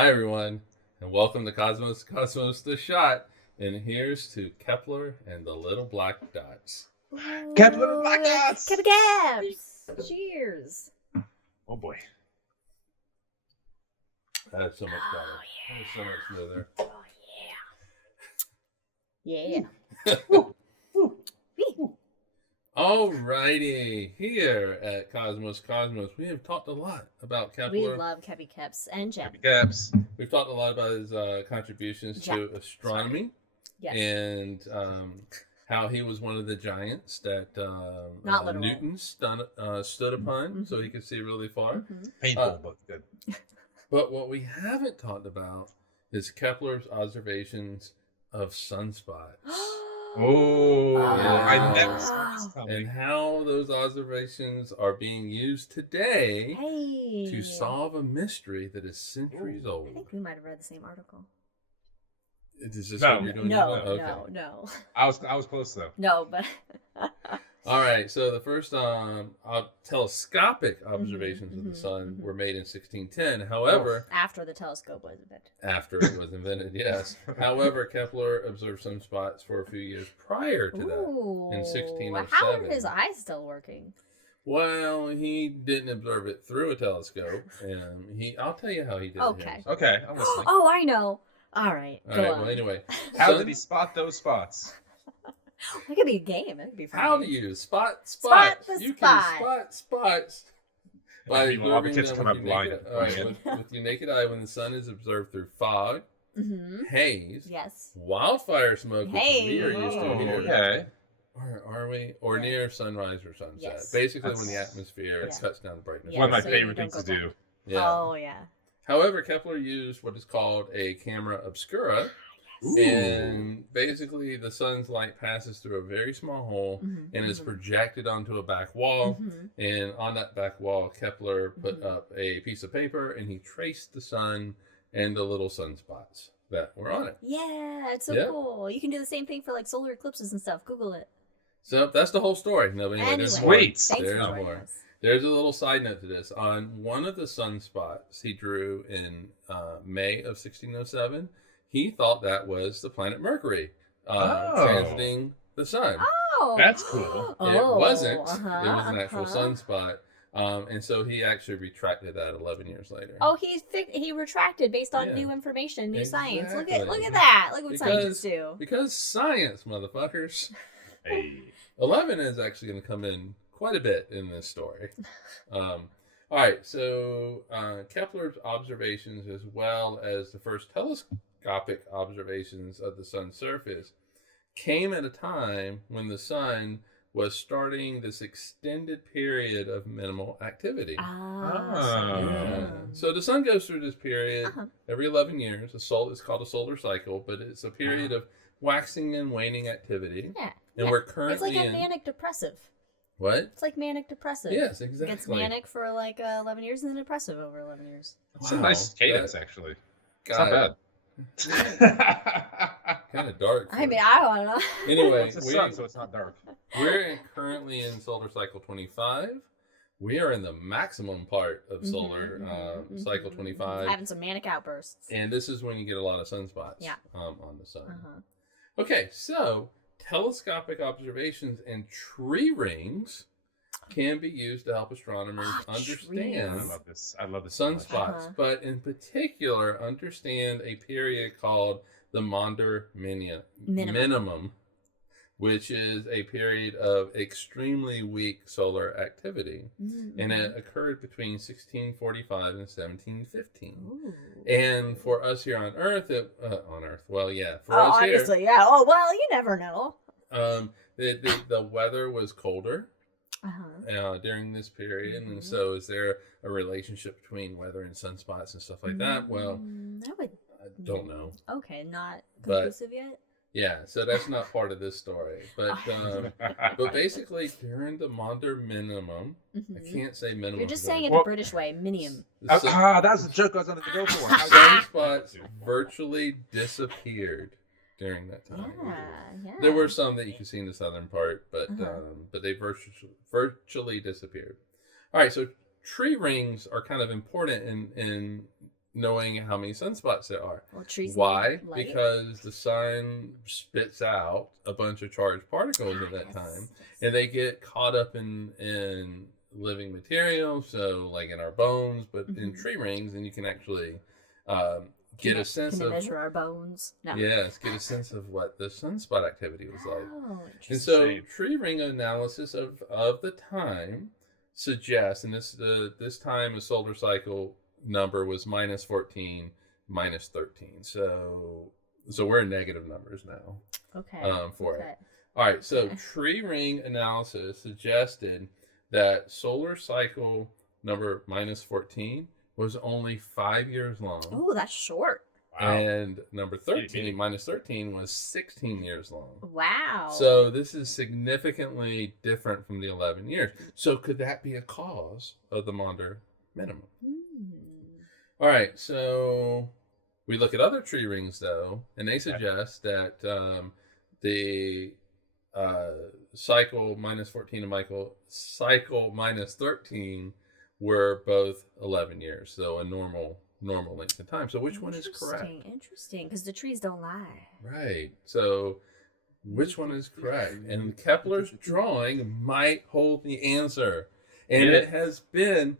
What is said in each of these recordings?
Hi, everyone, and welcome to Cosmos the Shot. And here's to Kepler and the little black dots. Kepler and Black Ooh, Dots! Kepler Caps! Cheers! Oh boy. That's so much better. Oh, That is so much smoother. Oh, yeah. Yeah. Alrighty, here at Cosmos, we have talked a lot about Kepler. We love Keppy Caps and Jep. Happy Caps. We've talked a lot about his contributions to astronomy Yes. and how he was one of the giants that Not literal. Newton stood upon so he could see really far. Mhm. Painful, but good. But what we haven't talked about is Kepler's observations of sunspots Oh, Yeah. I never saw this coming. and how those observations are being used today Hey. to solve a mystery that is centuries I old. think we might have read the same article. Is this No. what you're doing? No, Okay. no. I was close though. No, but. All right. So the first telescopic observations of the mhm, sun mhm. were made in 1610. However, After the telescope was invented. after it was invented, yes. However, Kepler observed sunspots for a few years prior to that. Ooh. in 1607. How are his eyes still working? Well, he didn't observe it through a telescope, and I'll tell you how he did it. Okay. himself. Okay, I'm listening. Oh, I know. All right. All Go right. on. Well, anyway, How sun- did he spot those spots? That could be a game. That could be fun. How do you spot Spot spots? the You spot. can spot spots by Meanwhile, all the observing kids them come with out your blind. naked, all right, with your naked eye when the sun is observed through fog, Mm-hmm. haze, Yes. wildfire smoke, which Hey. we are used to Oh, here. okay. Or are we? Or Yeah. near sunrise or sunset. Yes. Basically, when the That's- atmosphere Yeah. cuts down the brightness. Yeah, One of my so you favorite don't things go to do. Yeah. Oh, yeah. However, Kepler used what is called a camera obscura, and basically the sun's light passes through a very small hole Mhm, and is mhm, projected onto a back wall. mhm. And on that back wall, Kepler put Mhm. up a piece of paper and he traced the sun and the little sunspots that were on it. Yeah, it's so Yeah. cool. You can do the same thing for like solar eclipses and stuff. Google it. So that's the whole story. No, anyway, there's Anyway, more. Sweet. Thanks for There's joining more. us. There's a little side note to this. On one of the sunspots he drew in May of 1607, he thought that was the planet Mercury transiting the sun. Oh, That's cool. Oh, It wasn't. uh-huh, It was an actual uh-huh. sunspot. And so he actually retracted that 11 years later. Oh, he retracted based on Yeah. new information, new science. Look Exactly. at that. Look what Because- scientists do. Because science, motherfuckers. Hey. 11 is actually going to come in quite a bit in this story. All right, so Kepler's observations, as well as the first telescopic observations of the sun's surface, came at a time when the sun was starting this extended period of minimal activity. Ah. Yeah. So the sun goes through this period Uh-huh. every 11 years. It's called a solar cycle, but it's a period of waxing and waning activity. Yeah. And yeah. we're It's currently like a in manic depressive. what? It's like manic depressive. Yes, It exactly. gets manic for like 11 years and then depressive over 11 years. It's a nice cadence, that actually. It's got not kind of dark. I mean, I don't know. Anyway, It's the sun, so it's not dark. we're currently in solar cycle 25. We are in the maximum part of solar cycle 25. Having some manic outbursts. And this is when you get a lot of sunspots Yeah. on the sun. Uh-huh. Okay, so telescopic observations and tree rings can be used to help astronomers I understand love this. I love this so much. sunspots, Uh-huh. but in particular, understand a period called the Maunder minimum, which is a period of extremely weak solar activity. Mm-hmm. And it occurred between 1645 and 1715. Ooh. And for us here on Earth, for Oh, us here, obviously, yeah. Oh, well, you never know. the weather was colder Uh-huh. during this period, and Mhm. so is there a relationship between weather and sunspots and stuff like that? Well, I would. I don't know. Okay, not But- conclusive yet. Yeah, so that's not part of this story, but basically during the Maunder minimum, I Mhm. can't say minimum. You're just 'cause saying it Well- the British way, minium. the sun- That's the joke I was going to go for. sunspots virtually disappeared during that time. Yeah. There were some that you could see in the southern part, but Uh-huh. they virtually disappeared. All right, so tree rings are kind of important in knowing how many sunspots there are. Well, trees Why? need light. Because the sun spits out a bunch of charged particles at that Yes, time, yes. and they get caught up in living material, so like in our bones, but in Mhm. tree rings, and you can actually get a sense Can of it measure our bones? No. yes, get a sense of what the sunspot activity was like. Oh, And interesting. so, Shame. tree ring analysis of the time suggests, and this time a solar cycle number was minus 14, minus 13. So we're in negative numbers now Okay. for okay. it. All right, so Okay. tree ring analysis suggested that solar cycle number minus 14 was only 5 years long. Oh, that's short. Wow. And number 13, Itty-bitty. minus 13, was 16 years long. Wow. So this is significantly different from the 11 years. So could that be a cause of the Maunder minimum? Hmm. All right, so we look at other tree rings, though, and they suggest that the cycle minus 14 and cycle minus 13 were both 11 years, so a normal length of time. So which one is correct? Interesting, because the trees don't lie. Right. So which one is correct? And Kepler's drawing might hold the answer. And Yeah. it has been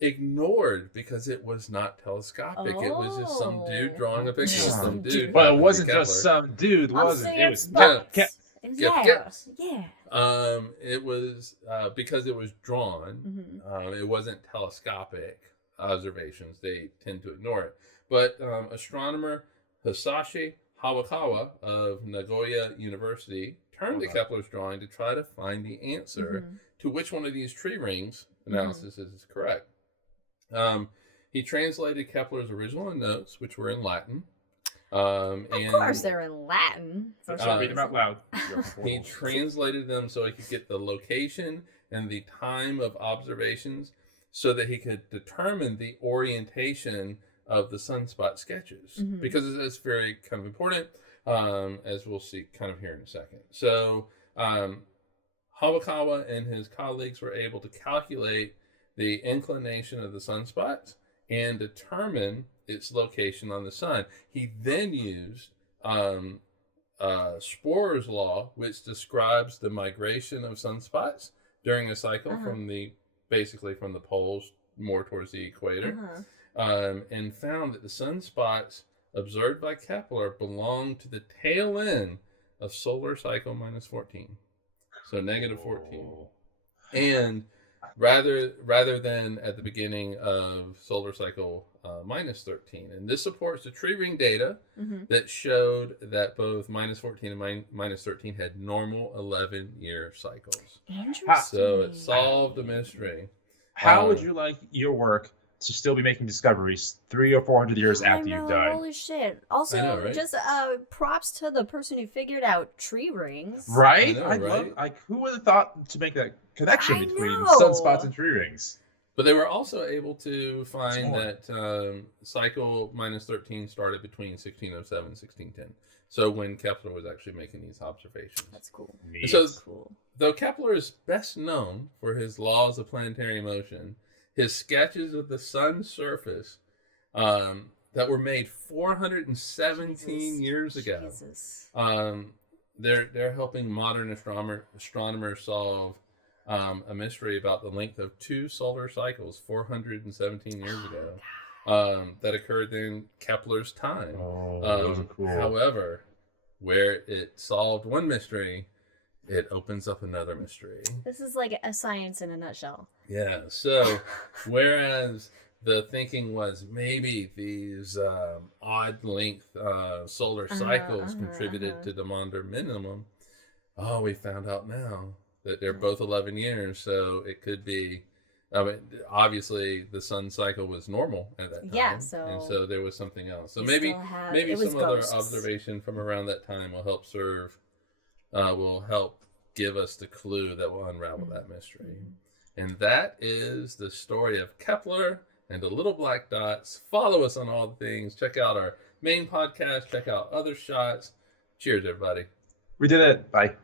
ignored because it was not telescopic. It was just some dude drawing a picture of some dude. Well, happened it to wasn't be just Kepler. some dude, was it? It was spots. Yep, Yeah. yep. Yeah. It was because it was drawn. Mhm. It wasn't telescopic observations. They tend to ignore it. But astronomer Hisashi Hawakawa of Nagoya University turned to Okay. Kepler's drawing to try to find the answer Mhm. to which one of these tree rings analysis is correct. He translated Kepler's original notes, which were in Latin. Of course, they're in Latin. For So some read them reason. out loud. He translated them so he could get the location and the time of observations so that he could determine the orientation of the sunspot sketches, Mhm. because it's very kind of important, as we'll see kind of here in a second. So Hawakawa and his colleagues were able to calculate the inclination of the sunspots and determine its location on the sun. He then used Sporer's law, which describes the migration of sunspots during a cycle from the poles more towards the equator, and found that the sunspots observed by Kepler belonged to the tail end of solar cycle minus 14, so negative 14, and rather than at the beginning of solar cycle minus 13. And this supports the tree ring data Mhm. that showed that both minus 14 and minus 13 had normal 11-year cycles. Interesting. So it solved the mystery. How would you like your work to still be making discoveries 300 or 400 years I after know, you've died? Holy shit. Also, I know, right? just props to the person who figured out tree rings. Right? I know, I'd right? love, like, who would have thought to make that connection I between know. sunspots and tree rings? But they were also able to find Smart. that cycle minus 13 started between 1607 and 1610. So when Kepler was actually making these observations. That's cool. Neat. So- Cool. Though Kepler is best known for his laws of planetary motion, his sketches of the sun's surface that were made 417 years ago, Jesus. they're helping modern astronomers solve a mystery about the length of 2 solar cycles 417 years ago that occurred during Kepler's time. those are cool. However, where it solved one mystery, it opens up another mystery. This is like a science in a nutshell. Yeah, so whereas the thinking was maybe these odd length solar cycles contributed to the Maunder minimum, we found out now that they're both 11 years, so it could be. I mean, obviously, the sun cycle was normal at that time, Yeah, and so so there was something else. So we maybe still have- maybe it was some other ghosts. observation from around that time will help give us the clue that will unravel that mystery. And that is the story of Kepler and the little black dots. Follow us on all the things. Check out our main podcast. Check out other shots. Cheers, everybody. We did it. Bye.